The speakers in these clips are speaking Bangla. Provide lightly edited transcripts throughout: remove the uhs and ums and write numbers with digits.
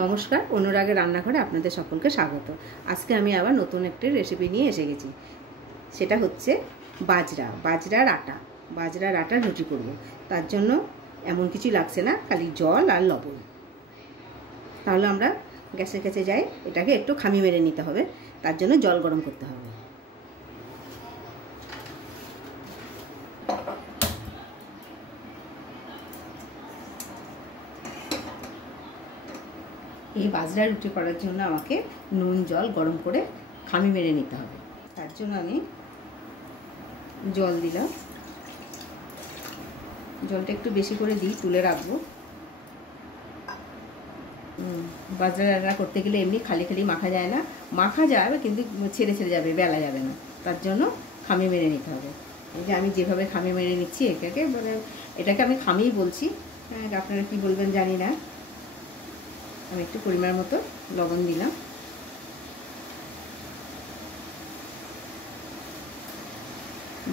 নমস্কার, অনুরাগের রান্নাঘরে আপনাদের সকলকে স্বাগত। আজকে আমি আবার নতুন একটি রেসিপি নিয়ে এসে গেছি। সেটা হচ্ছে বাজরার আটা রুটি করব। তার জন্য এমন কিছু লাগছে না, খালি জল আর লবণ। তাহলে আমরা গ্যাসের কাছে যাই, এটাকে একটু খামি মেরে নিতে হবে। তার জন্য জল গরম করতে হবে। এই বাজরা রুটি করার জন্য আমাকে নুন জল গরম করে খামি মেরে নিতে হবে। তার জন্য আমি জল দিলাম। জলটা একটু বেশি করে দিই, তুলে রাখবো। বাজরা রান্না করতে গেলে এমনি খালি খালি মাখা যায় না, মাখা যাবে কিন্তু ছেড়ে ছেড়ে যাবে, বেলা যাবে না। তার জন্য খামি মেরে নিতে হবে। এই যে আমি যেভাবে খামি মেরে নিচ্ছি, এটাকে আমি খামিই বলছি, আপনারা কি বলবেন জানি না। আমি একটু পরিমাণ মতো লবণ দিলাম।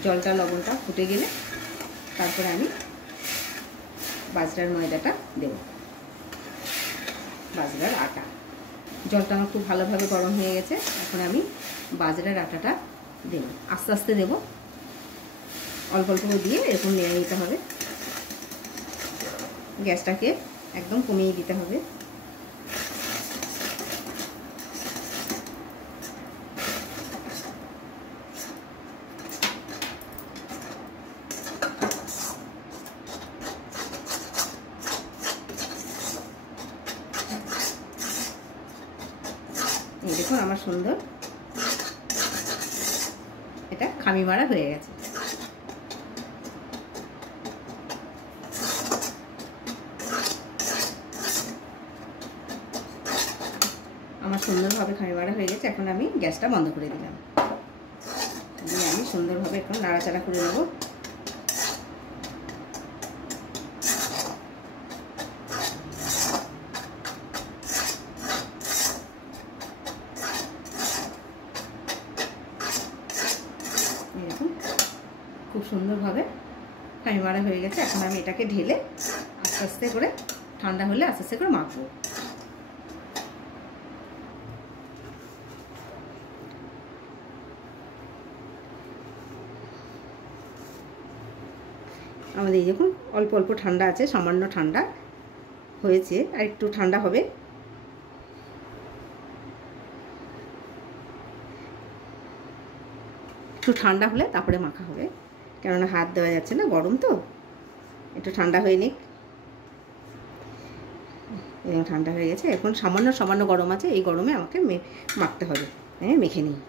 জলটা লবণটা ফুটে গেলে তারপরে আমি বাজরার ময়দাটা দেব, বাজরার আটা। জলটা আমার খুব ভালোভাবে গরম হয়ে গেছে। এখন আমি বাজরার আটাটা দেব, আস্তে আস্তে দেব, অল্প অল্প দিয়ে এরকম নেড়ে নিতে হবে। গ্যাসটাকে একদম কমিয়ে দিতে হবে। এই দেখুন আমার সুন্দর এটা খামি মারা হয়ে গেছে। আমার সুন্দরভাবে খামি মারা হয়ে গেছে। এখন আমি গ্যাসটা বন্ধ করে দিলাম, দিয়ে আমি সুন্দরভাবে এখন নাড়াচাড়া করে নেব। এরকম খুব সুন্দরভাবে খামি মারা হয়ে গেছে। এখন আমি এটাকে ঢেলে আস্তে আস্তে করে, ঠান্ডা হলে আস্তে আস্তে করে মাখবো। আমাদের এই দেখুন অল্প অল্প ঠান্ডা আছে, সামান্য ঠান্ডা হয়েছে, আর একটু ঠান্ডা হবে। একটু ঠান্ডা হলে তারপরে মাখা হবে, কেননা হাত দেওয়া যাচ্ছে না, গরম তো। একটু ঠান্ডা হয়ে নিক। এবং ঠান্ডা হয়ে গেছে। এখন সামান্য সামান্য গরম আছে, এই গরমে আমাকে মাখতে হবে। মেখে নিই।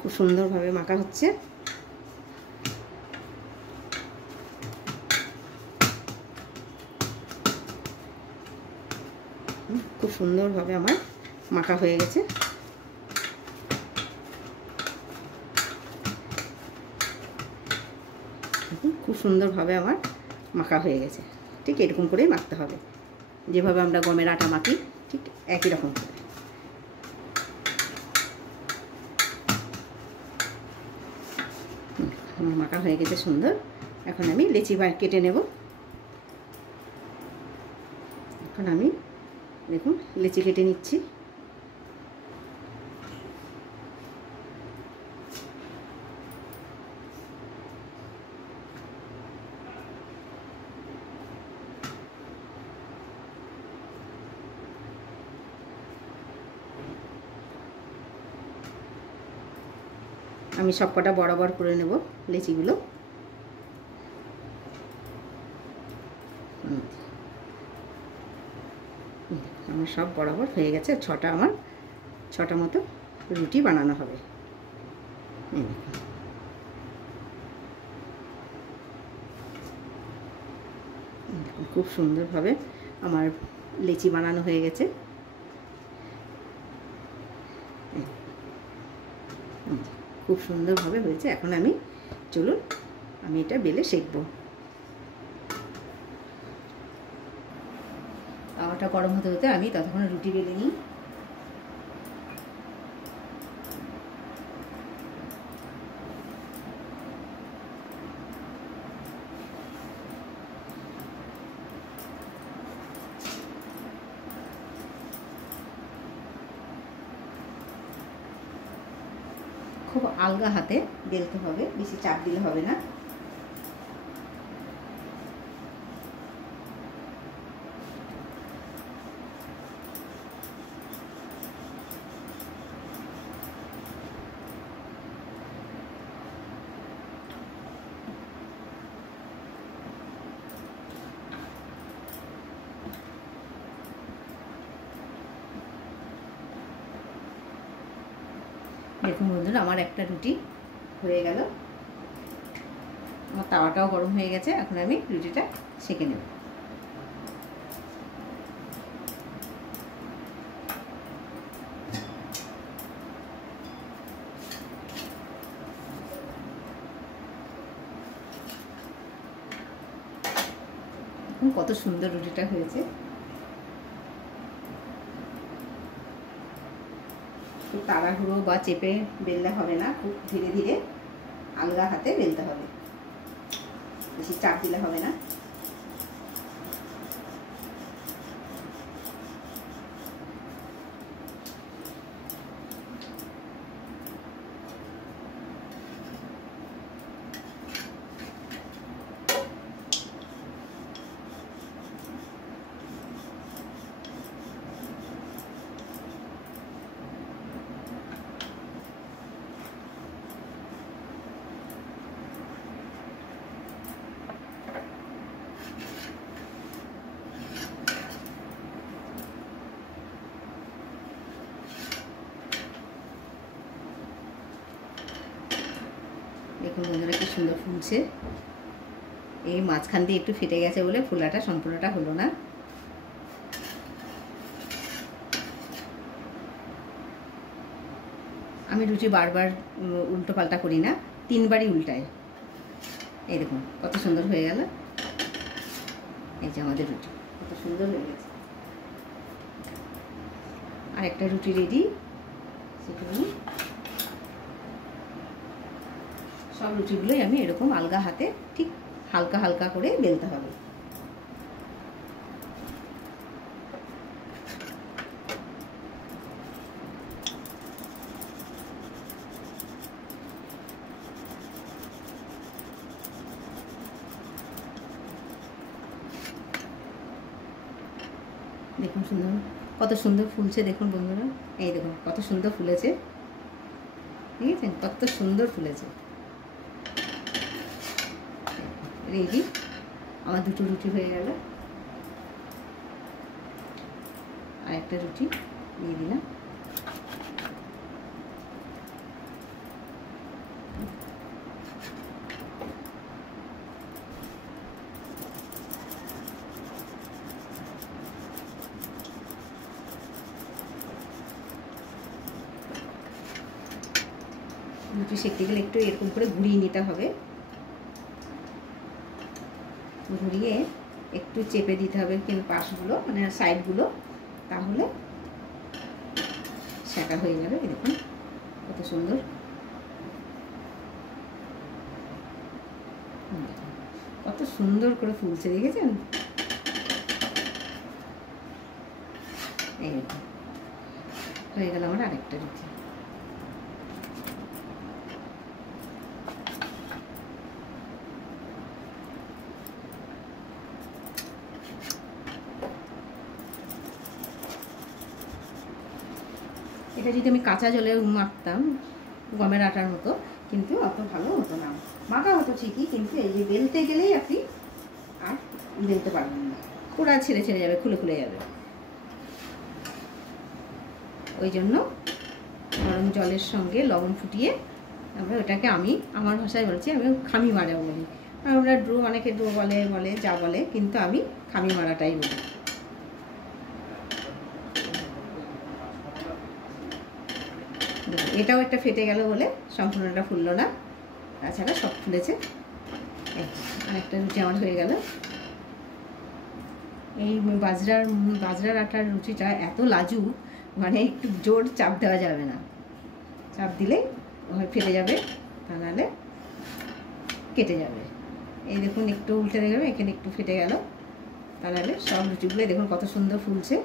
খুব সুন্দরভাবে মাখা হচ্ছে। খুব সুন্দরভাবে আমার মাখা হয়ে গেছে। খুব সুন্দরভাবে আমার মাখা হয়ে গেছে। ঠিক এরকম করেই মাখতে হবে, যেভাবে আমরা গমের আটা মাখি ঠিক একই রকম করে। মাখা হয়ে গেছে সুন্দর। এখন আমি লেচি কেটে নেব। এখন আমি দেখুন লেচি কেটে নিচ্ছি। আমি সব কটা বরাবর করে নেব লেচিগুলো। আমার সব বরাবর হয়ে গেছে। আমার ছটা মতো রুটি বানানো হবে। খুব সুন্দরভাবে আমার লেচি বানানো হয়ে গেছে। খুব সুন্দরভাবে হয়েছে। এখন আমি চলুন আমি এটা বেলে সেঁকবো। তাওয়াটা গরম হতে হতে আমি ততক্ষণে রুটি বেলে নিই। খুব আলগা হাতে বেলতে হবে, বেশি চাপ দিলে হবে না। দেখুন বন্ধুরা, আমার একটা রুটি হয়ে গেল। আমার তাওয়াটাও গরম হয়ে গেছে। এখন আমি রুটিটা সেঁকে নেব। দেখুন কত সুন্দর রুটিটা হয়েছে। খুব তাড়াহুড়ো বা চেপে বেললে হবে না, খুব ধীরে ধীরে আলগা হাতে বেলতে হবে, বেশি চাপ দিলে হবে না। দেখুন বন্ধুরা কি সুন্দর ফুলছে। এই মাঝখান দিয়ে একটু ফেটে গেছে বলে ফুলাটা সম্পূর্ণটা হলো না। আমি রুটি বারবার উল্টো পাল্টা করি না, 3 বারই উল্টাই। এই দেখুন কত সুন্দর হয়ে গেল। এই যে আমাদের রুটি কত সুন্দর হয়ে গেছে। আর একটা রুটি রেডি। সেখানে সব রুটিগুলোই আমি এরকম আলগা হাতে ঠিক হালকা হালকা করে বেলতে হবে। দেখুন সুন্দর, কত সুন্দর ফুলছে। দেখুন বন্ধুরা, এই দেখুন কত সুন্দর ফুলেছে। ঠিক আছে, কত সুন্দর ফুলেছে। রেডি, আমার দুটো রুটি হয়ে গেল। আর একটা রুটি দিয়ে দিলাম। রুটি সেঁকতে গেলে একটু এরকম করে ঘুরিয়ে নিতে হবে, ঘুরিয়ে একটু চেপে দিতে হবে কিন্তু পাশগুলো মানে সাইডগুলো, তাহলে সেঁকা হয়ে যাবে। দেখুন কত সুন্দর, কত সুন্দর করে ফুলছে, দেখেছেন? এই হয়ে গেল আমার আরেকটা রুটি। এটা যদি আমি কাঁচা জলে মাখতাম গমের আটার মতো, কিন্তু অত ভালো হতো না। মাখা হতো ঠিকই, কিন্তু এই যে বেলতে গেলেই আপনি আর বেলতে পারবেন না, পুরা ছেড়ে ছেড়ে যাবে, খুলে খুলে যাবে। ওই জন্য গরম জলের সঙ্গে লবণ ফুটিয়ে আমরা ওটাকে, আমি আমার ভাষায় বলছি, আমি খামি মারা বলি। আমরা ড্রো, অনেকে ড্রো বলে যা বলে, কিন্তু আমি খামি মারাটাই বলি। এটাও একটা ফেটে গেল বলে সম্পূর্ণটা ফুললো না, তাছাড়া সব ফুলেছে। আরেকটা রুটি আমার হয়ে গেল। এই বাজরার আটার রুটিটা এত লাজুক, মানে একটু জোর চাপ দেওয়া যাবে না, চাপ দিলে ফেটে যাবে, তা নাহলে কেটে যাবে। এই দেখুন একটু উল্টে দেবে, এখানে একটু ফেটে গেল, তা নাহলে সব রুটিগুলো দেখুন কত সুন্দর ফুলছে।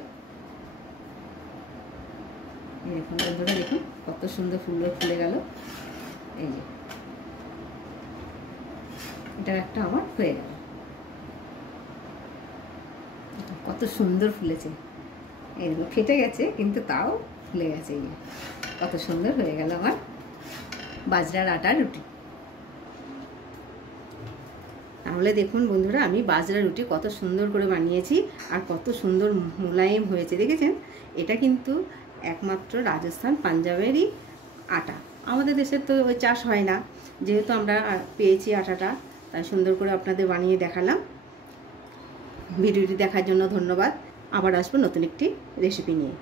এই দেখুন বন্ধুরা, দেখুন কত সুন্দর ফুলে গেল। এই যে এটা একটা আমার হয়ে গেল। কত সুন্দর ফুলেছে, এরকম ফেটে গেছে কিন্তু তাও ফুলে গেছে। এই যে কত সুন্দর হয়ে গেল আমার বাজরার আটার রুটি। তাহলে দেখুন বন্ধুরা, আমি বাজরার রুটি কত সুন্দর করে বানিয়েছি আর কত সুন্দর মোলায়েম হয়েছে, দেখেছেন? এটা কিন্তু একমাত্র রাজস্থান পাঞ্জাবেরই আটা, আমাদের দেশের তো ওই চাষ হয় না, যেহেতু আমরা পেয়েছি আটাটা, তাই সুন্দর করে আপনাদের বানিয়ে দেখালাম। ভিডিওটি দেখার জন্য ধন্যবাদ। আবার আসবো নতুন একটি রেসিপি নিয়ে।